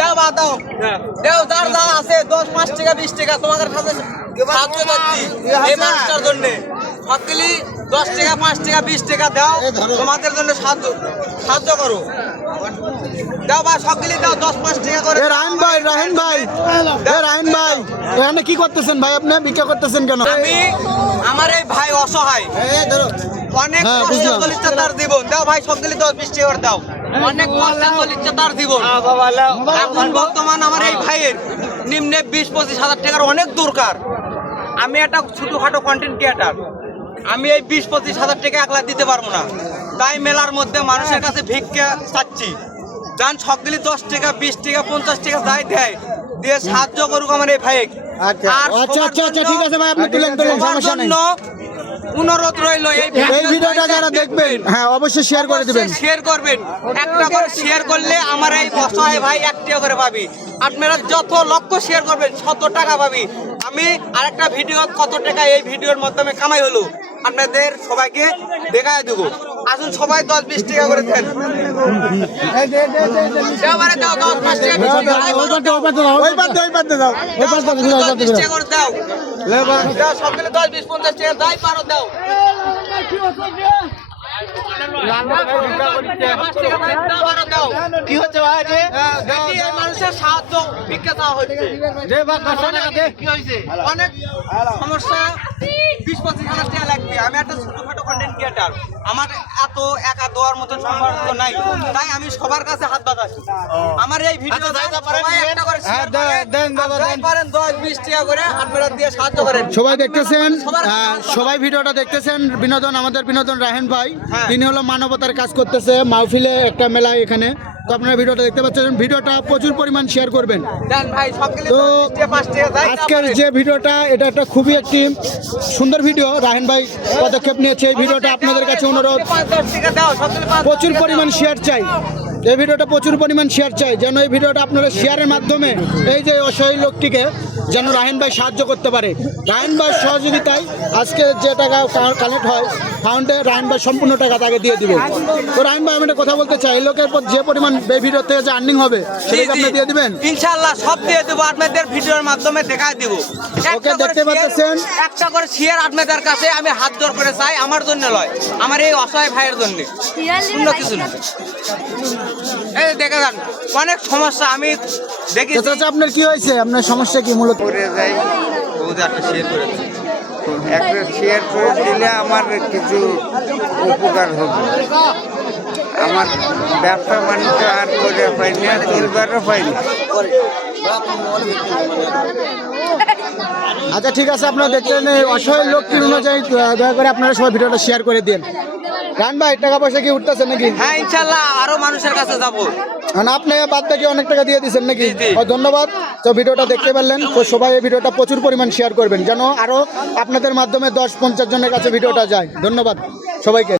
দাও বা দাও। দাও যার যা আছে দশ টাকা বিশ টাকা তোমাদের কাছে সাহায্য করছি এই মানুষটার জন্য। সকলি দশ টাকা পাঁচ টাকা বিশ টাকা দাও তোমাদের জন্য সাহায্য সাহায্য করো। দাও বা সকলি দাও দশ পাঁচ টাকা করে এ রাহিন ভাই রাহিন ভাই রাহিন ভাই এখানে কি করতেছেন ভাই আপনি? ভিক্ষা করতেছেন কেন? আমি আমার এই ভাই অসহায়। অনেক হ্যাঁ, কষ্টে। চলিচ্ছে তার জীবন। দাও ভাই সকলে দশ বিশ টাকা দাও। অনেক কষ্টে চলিচ্ছে তার জীবন। এখন বর্তমান আমার এই ভাইয়ের নিম্নে বিশ পঁচিশ হাজার টাকার অনেক দরকার। আমি একটা ছোটোখাটো কন্টেন্ট ক্রিয়েটার আমি এই বিশ পঁচিশ হাজার টাকা একলা দিতে পারব না। তাই মেলার মধ্যে মানুষের কাছে ভিক্ষা চাচ্ছি। যান সকলে দশ টাকা বিশ টাকা পঞ্চাশ টাকা যাই দেয়। দিয়ে সাহায্য করুক আমার এই ভাই আচ্ছা আচ্ছা আচ্ছা আচ্ছা ঠিক আছে ভাই আপনি তুলেন তুলেন সমস্যা নেই। অনুরোধ রইল এই এই ভিডিওটা যারা দেখবেন হ্যাঁ অবশ্যই শেয়ার করে দিবেন। শেয়ার করবেন। একটা করে শেয়ার করলে আমার এই ভাই একটিও করে পাবি। আপনারা যত লক্ষ শেয়ার করবেন শত টাকা পাবি। আমি আরেকটা ভিডিও কত টাকা এই ভিডিওর মাধ্যমে কামাই হলো? আপনাদের সবাইকে দেখায় দেবো। আসুন সবাই দশ বিশ টাকা করে দেন। দশ, বিশ সকলে দশ, পঞ্চাশ টাকা যাই পারো দাও। কি হচ্ছে ভাই মানুষের সাহায্য ভিক্ষা চাওয়া হচ্ছে। দে বা 500 টাকা দে। কি হয়েছে? অনেক সমস্যা। বিশ পঁচিশ হাজার টাকা লাগবে। আমি একটা ছোটখাটো কন্টেন্ট ক্রিয়েটার আমার এত একা দেওয়ার মতো সামর্থ্য নাই। তাই আমি সবার কাছে হাত বাঁধাচ্ছি। আমার এই ভিডিও সবাই করে হ্যাঁ, করেন, দেন, দেন, আর বাবা, যাই দেন। পারেন দশ বিশ টাকা করে আপনারা দিয়ে সাহায্য করেন। সবাই দেখতেছেন। সবাই ভিডিওটা দেখতেছেন বিনোদন আমাদের বিনোদন রাহেন ভাই। হ্যাঁ। তিনি হলো মানবতার কাজ করতেছে মাহফিলে একটা মেলা এখানে। তো আপনারা ভিডিওটা দেখতে পাচ্ছেন ভিডিওটা প্রচুর পরিমাণ শেয়ার করবেন। তো আজকের যে ভিডিওটা এটা একটা খুবই একটি সুন্দর ভিডিও। রাহেন ভাই পদক্ষেপ নিয়েছে এই ভিডিওটা আপনাদের কাছে অনুরোধ। প্রচুর পরিমাণ শেয়ার চাই। এই ভিডিওটা প্রচুর পরিমাণ শেয়ার চাই যেন এই ভিডিওটা আপনারা শেয়ারের মাধ্যমে এই যে অসহায় লোকটিকে যেন রাহেন ভাই সাহায্য করতে পারে। রাহেন ভাই সহযোগিতায় আজকে যে টাকা কালেক্ট হয় ফাউন্ডে রাহেন ভাই সম্পূর্ণ টাকা তাকে দিয়ে দিবে। তো রাহেন ভাই আমি একটা কথা বলতে চাই এই লোকের পর যে পরিমাণ এই ভিডিও থেকে যে আর্নিং হবে সেটা আপনি দিয়ে দিবেন? ইনশাল্লাহ সব দিয়ে দেবো আপনাদের ভিডিওর মাধ্যমে দেখায় দেবো। একটা করে দেখতে পাচ্ছেছেন। একটা করে শেয়ার আপনাদের কাছে আমি হাত জোর করে চাই আমার জন্য লয়। আমার এই অসহায় ভাইয়ের জন্য। অন্য কিছু না এই দেখে যান অনেক সমস্যা আমি দেখি আপনার কি হয়েছে? আপনার সমস্যা কি মূলত? করে যাই একটা শেয়ার করেছে। একটা শেয়ার করে দিলে আমার কিছু উপকার হবে। আমার ব্যবসা বাণিজ্য আর করে পাই না চলবারও পাই না আচ্ছা ঠিক আছে, আপনারা দেখলেন এই অসহায় লোকটির অনুযায়ী দয়া করে আপনারা সবাই ভিডিওটা শেয়ার করে দিন। রান ভাই টাকা পয়সা কি উঠতেছে নাকি? হ্যাঁ ইনশাল্লাহ আরও মানুষের কাছে যাব। মানে আপনি বাদ বাকি অনেক টাকা দিয়ে দিচ্ছেন নাকি? ধন্যবাদ। তো ভিডিওটা দেখতে পারলেন তো সবাই এই ভিডিওটা প্রচুর পরিমাণ শেয়ার করবেন যেন আরও আপনাদের মাধ্যমে দশ পঞ্চাশ জনের কাছে ভিডিওটা যায়। ধন্যবাদ সবাইকে।